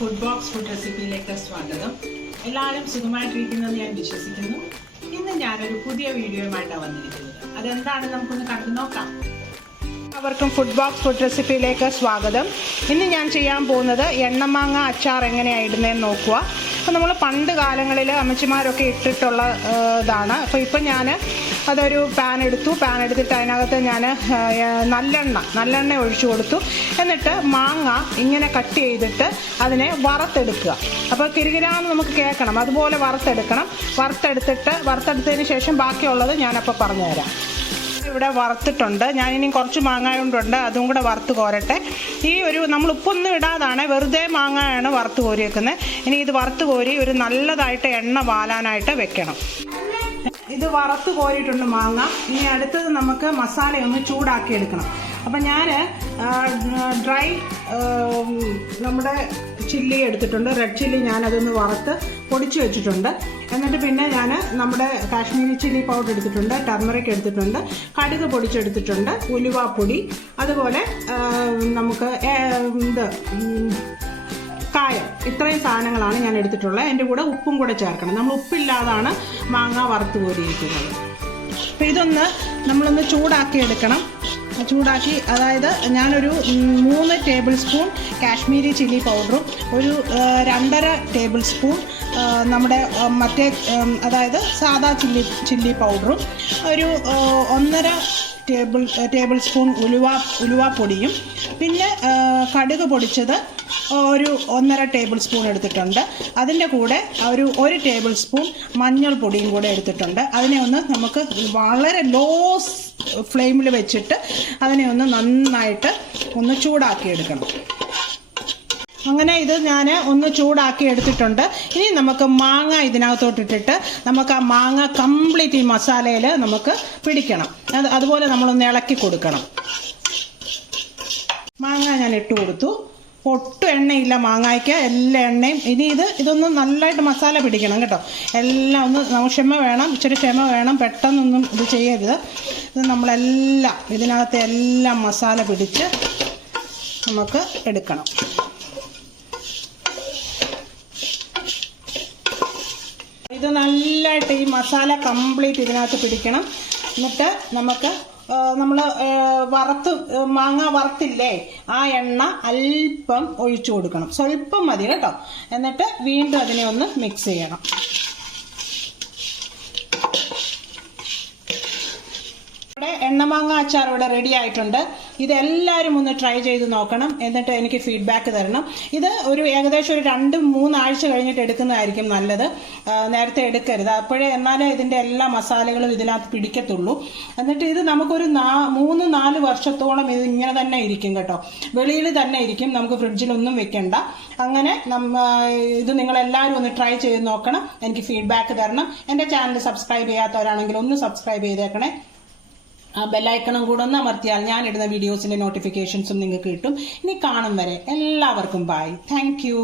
Food box food റെസിപ്പിയിലേക്ക് സ്വാഗതം. എല്ലാവരും സുഖമായിട്ടിരിക്കുന്നെന്ന് ഞാൻ വിശ്വസിക്കുന്നു. ഇന്ന് ഞാനൊരു പുതിയ വീഡിയോയുമായിട്ടാണ് വന്നിരിക്കുന്നത്. അതെന്താണെന്ന് നമുക്കൊന്ന് കണ്ടു നോക്കാം. അവർക്കും ഫുഡ് ബോക്സ് ഫുഡ് റെസിപ്പിയിലേക്ക് സ്വാഗതം. ഇന്ന് ഞാൻ ചെയ്യാൻ പോകുന്നത് എണ്ണമാങ്ങ അച്ചാർ എങ്ങനെയാണ് ഇടുന്നതെന്ന് നോക്കുക. അപ്പോൾ നമ്മൾ പണ്ട് കാലങ്ങളിൽ അമ്മച്ചിമാരൊക്കെ ഇട്ടിട്ടുള്ള ഇതാണ്. അപ്പോൾ ഇപ്പം ഞാൻ അതൊരു പാൻ എടുത്തിട്ട് അതിനകത്ത് ഞാൻ നല്ലെണ്ണ ഒഴിച്ചു കൊടുത്തു. എന്നിട്ട് മാങ്ങ ഇങ്ങനെ കട്ട് ചെയ്തിട്ട് അതിനെ വറുത്തെടുക്കുക. അപ്പോൾ കിരുകിരാന്ന് നമുക്ക് കേൾക്കണം, അതുപോലെ വറുത്തെടുത്തതിന് ശേഷം ബാക്കിയുള്ളത് ഞാനപ്പോൾ പറഞ്ഞുതരാം. ഇവിടെ വറുത്തിട്ടുണ്ട്. ഞാനിനി കുറച്ച് മാങ്ങ കൊണ്ടുണ്ട്, അതും കൂടെ വറുത്ത് കോരട്ടെ. നമ്മൾ ഉപ്പൊന്നും ഇടാതാണ്, വെറുതെ മാങ്ങയാണ് വറുത്ത് കോരി വെക്കുന്നത്. ഇനി ഇത് വറുത്ത് കോരി ഒരു നല്ലതായിട്ട് എണ്ണ വാലാനായിട്ട് വെക്കണം. ഇത് വറുത്ത് കോരിയിട്ടുണ്ട് മാങ്ങ. ഇനി അടുത്തത് നമുക്ക് മസാലയൊന്ന് ചൂടാക്കി എടുക്കണം. അപ്പം ഞാൻ ഡ്രൈ നമ്മുടെ ചില്ലി എടുത്തിട്ടുണ്ട്, റെഡ് ചില്ലി. ഞാനതൊന്ന് വറുത്ത് പൊടിച്ച് വെച്ചിട്ടുണ്ട്. എന്നിട്ട് പിന്നെ ഞാൻ നമ്മുടെ കാശ്മീരി ചില്ലി പൗഡർ എടുത്തിട്ടുണ്ട്, ടർമറിക് എടുത്തിട്ടുണ്ട്, കടുക് പൊടിച്ചെടുത്തിട്ടുണ്ട്, ഉലുവാപ്പൊടി, അതുപോലെ നമുക്ക് കായം. ഇത്രയും സാധനങ്ങളാണ് ഞാൻ എടുത്തിട്ടുള്ളത്. എൻ്റെ കൂടെ ഉപ്പും കൂടെ ചേർക്കണം. നമ്മൾ ഉപ്പില്ലാതാണ് മാങ്ങ വറുത്ത് കോരിയിരിക്കുന്നത്. അപ്പം ഇതൊന്ന് നമ്മളൊന്ന് ചൂടാക്കി എടുക്കണം. ചൂടാക്കി, അതായത് ഞാനൊരു 3 ടേബിൾ സ്പൂൺ കാശ്മീരി ചില്ലി പൗഡറും ഒരു 2.5 ടേബിൾ സ്പൂൺ നമ്മുടെ മറ്റേ അതായത് സാദാ ചില്ലി പൗഡറും ഒരു 1.5 ടേബിൾ സ്പൂൺ ഉലുവാപ്പൊടിയും പിന്നെ കടുക് പൊടിച്ചത് ഒരു 1.5 ടേബിൾ സ്പൂൺ എടുത്തിട്ടുണ്ട്. അതിൻ്റെ കൂടെ ഒരു ടേബിൾ സ്പൂൺ മഞ്ഞൾപ്പൊടിയും കൂടെ എടുത്തിട്ടുണ്ട്. അതിനെ ഒന്ന് നമുക്ക് വളരെ ലോ ഫ്ലെയിമിൽ വെച്ചിട്ട് അതിനെ ഒന്ന് നന്നായിട്ട് ഒന്ന് ചൂടാക്കി എടുക്കണം. അങ്ങനെ ഇത് ഞാൻ ഒന്ന് ചൂടാക്കി എടുത്തിട്ടുണ്ട്. ഇനി നമുക്ക് മാങ്ങ ഇതിനകത്തോട്ടിട്ടിട്ട് നമുക്ക് ആ മാങ്ങ കംപ്ലീറ്റ് ഈ മസാലയിൽ നമുക്ക് പിടിക്കണം. അതുപോലെ നമ്മളൊന്ന് ഇളക്കി കൊടുക്കണം. മാങ്ങ ഞാൻ ഇട്ട് കൊടുത്തു. ഒട്ടും എണ്ണയില്ല മാങ്ങയ്ക്ക്, എല്ലാ എണ്ണയും. ഇനി ഇതൊന്ന് നല്ലതായിട്ട് മസാല പിടിക്കണം കേട്ടോ. എല്ലാം ഒന്ന് ഇച്ചിരി ക്ഷമ വേണം. പെട്ടെന്നൊന്നും ഇത് ചെയ്യരുത്. ഇത് നമ്മളെല്ലാം ഇതിനകത്ത് എല്ലാം മസാല പിടിച്ച് നമുക്ക് എടുക്കണം. ഇത് നല്ലതായിട്ട് ഈ മസാല കംപ്ലീറ്റ് ഇതിനകത്ത് പിടിക്കണം. എന്നിട്ട് നമ്മൾ മാങ്ങ വറുത്തില്ലേ, ആ എണ്ണ അല്പം ഒഴിച്ചു കൊടുക്കണം. സ്വല്പം മതി കേട്ടോ. എന്നിട്ട് വീണ്ടും അതിനെ ഒന്ന് മിക്സ് ചെയ്യണം. എണ്ണമാങ്ങ അച്ചാർ ഇവിടെ റെഡി ആയിട്ടുണ്ട്. ഇതെല്ലാവരും ഒന്ന് ട്രൈ ചെയ്ത് നോക്കണം. എന്നിട്ട് എനിക്ക് ഫീഡ്ബാക്ക് തരണം. ഇത് ഏകദേശം ഒരു 2-3 ആഴ്ച കഴിഞ്ഞിട്ട് എടുക്കുന്നതായിരിക്കും നല്ലത്. നേരത്തെ എടുക്കരുത്. എന്നാലേ ഇതിൻ്റെ എല്ലാ മസാലകളും ഇതിനകത്ത് പിടിക്കത്തുള്ളൂ. എന്നിട്ട് ഇത് നമുക്കൊരു 3-4 വർഷത്തോളം ഇത് ഇങ്ങനെ തന്നെ ഇരിക്കും കേട്ടോ. വെളിയിൽ തന്നെ ഇരിക്കും, നമുക്ക് ഫ്രിഡ്ജിലൊന്നും വെക്കണ്ട. അങ്ങനെ ഇത് നിങ്ങളെല്ലാവരും ഒന്ന് ട്രൈ ചെയ്ത് നോക്കണം. എനിക്ക് ഫീഡ്ബാക്ക് തരണം. എൻ്റെ ചാനൽ സബ്സ്ക്രൈബ് ചെയ്യാത്തവരാണെങ്കിൽ ഒന്ന് സബ്സ്ക്രൈബ് ചെയ്തേക്കണേ. ആ ബെല്ലൈക്കണം കൂടെ ഒന്ന് അമർത്തിയാൽ ഞാനിടുന്ന വീഡിയോസിന്റെ നോട്ടിഫിക്കേഷൻസും നിങ്ങൾക്ക് കിട്ടും. ഇനി കാണും വരെ എല്ലാവർക്കും ബൈ. Thank you.